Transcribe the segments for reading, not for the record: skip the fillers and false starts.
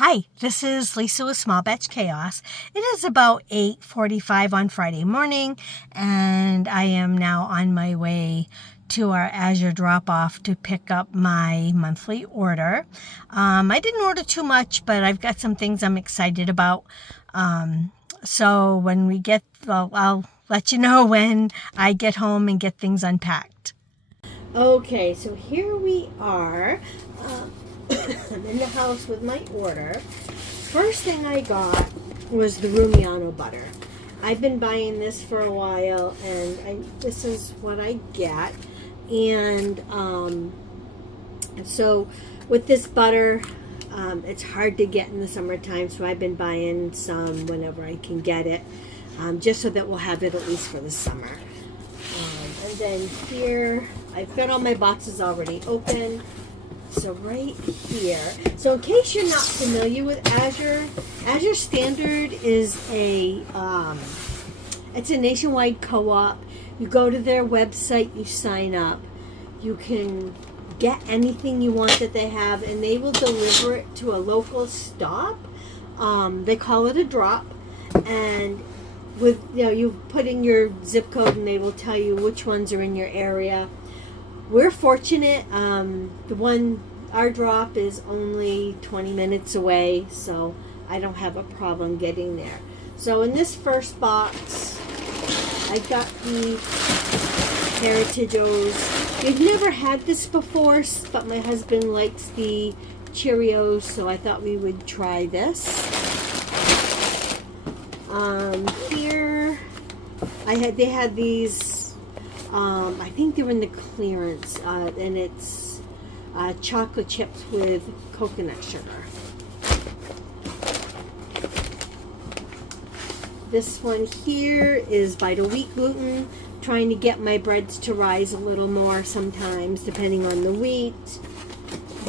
Hi, this is Lisa with Small Batch Chaos. It is about 8:45 on Friday morning, and I am now on my way to our Azure drop-off to pick up my monthly order. I didn't order too much, but I've got some things I'm excited about. So when we get, I'll let you know when I get home and get things unpacked. Okay, so here we are. I'm in the house with my order. First thing I got was the Rumiano butter. I've been buying this for a while, and this is what I get. And so with this butter, it's hard to get in the summertime, so I've been buying some whenever I can get it, just so that we'll have it at least for the summer. And then here, I've got all my boxes already open. So right here, so in case you're not familiar with Azure Standard is it's a nationwide co-op. You go to their website, you sign up, you can get anything you want that they have, and they will deliver it to a local stop. They call it a drop, and with you put in your zip code, and they will tell you which ones are in your area. We're fortunate. Our drop is only 20 minutes away, so I don't have a problem getting there. So in this first box, I got the Heritage O's. We've never had this before, but my husband likes the Cheerios, so I thought we would try this. Here, they had these. I think they were in the clearance, and it's chocolate chips with coconut sugar. This one here is Vital Wheat gluten. Trying to get my breads to rise a little more sometimes, depending on the wheat.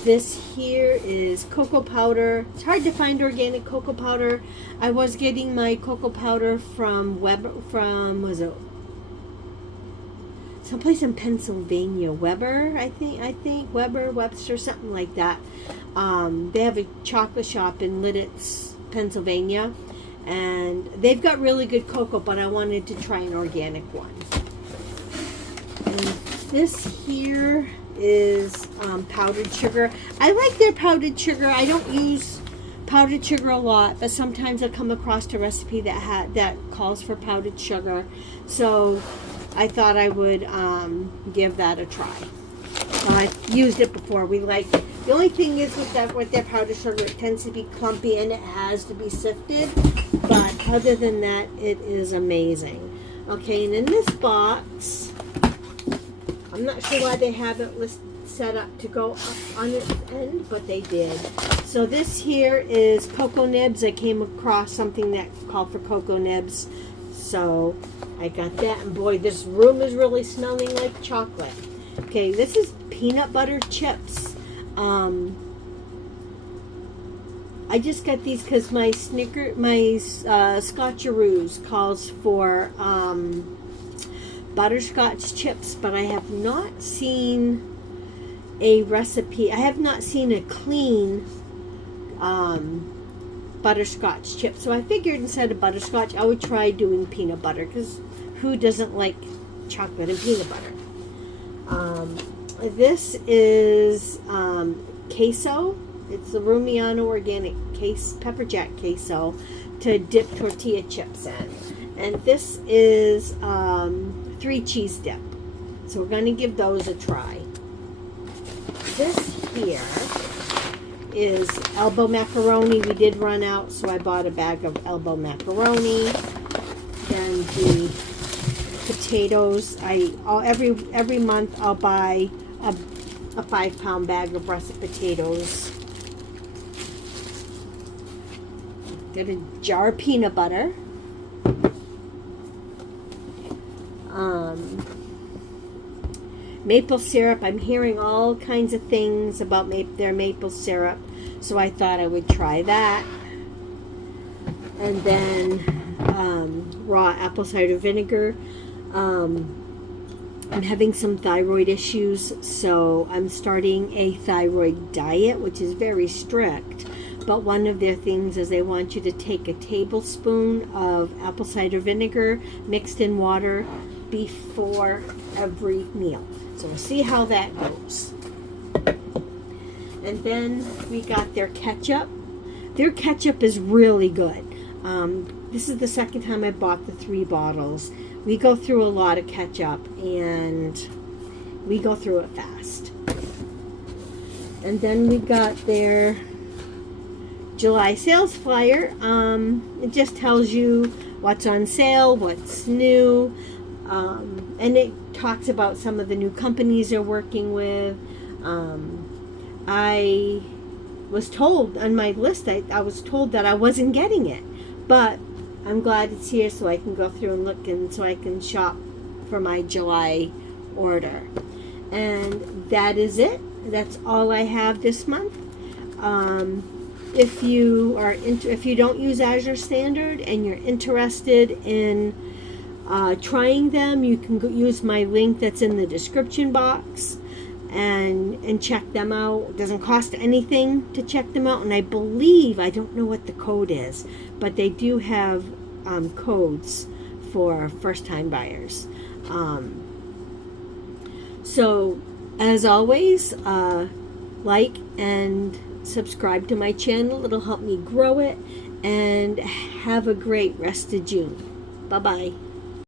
This here is cocoa powder. It's hard to find organic cocoa powder. I was getting my cocoa powder from someplace in Pennsylvania, Weber, I think Weber, Webster, something like that. They have a chocolate shop in Lidditz, Pennsylvania, and they've got really good cocoa, but I wanted to try an organic one. And this here is powdered sugar. I like their powdered sugar. I don't use powdered sugar a lot, but sometimes I come across a recipe that calls for powdered sugar. So I thought I would give that a try. I've used it before. The only thing is with their powdered sugar, it tends to be clumpy and it has to be sifted. But other than that, it is amazing. Okay, and in this box, I'm not sure why they have it set up to go up on its end, but they did. So this here is cocoa nibs. I came across something that called for cocoa nibs, so I got that, and boy, this room is really smelling like chocolate. Okay, this is peanut butter chips. I just got these because my Scotcheroos calls for butterscotch chips, but I have not seen a recipe. I have not seen a clean butterscotch chip, so I figured instead of butterscotch I would try doing peanut butter, because who doesn't like chocolate and peanut butter? This is queso. It's the Rumiano organic pepper jack queso to dip tortilla chips in, and this is 3 cheese dip, so we're going to give those a try. This here is elbow macaroni. We did run out, so I bought a bag of elbow macaroni. And the potatoes, every month I'll buy a 5-pound bag of russet potatoes. Got a jar of peanut butter. Maple syrup. I'm hearing all kinds of things about their maple syrup, so I thought I would try that. And then raw apple cider vinegar. I'm having some thyroid issues, so I'm starting a thyroid diet, which is very strict, but one of their things is they want you to take a tablespoon of apple cider vinegar mixed in water before every meal. So we'll see how that goes. And then we got their ketchup. Their ketchup is really good. This is the second time I bought the 3 bottles. We go through a lot of ketchup, and we go through it fast. And then we got their July sales flyer. It just tells you what's on sale, what's new, and it talks about some of the new companies they're working with. I was told on my list, I was told that I wasn't getting it, but I'm glad it's here so I can go through and look, and so I can shop for my July order. And that is it. That's all I have this month. If you don't use Azure Standard and you're interested in trying them, you can use my link that's in the description box and check them out. It doesn't cost anything to check them out, and I believe, I don't know what the code is, but they do have codes for first-time buyers. So as always, like and subscribe to my channel. It'll help me grow it, and have a great rest of June. Bye-bye.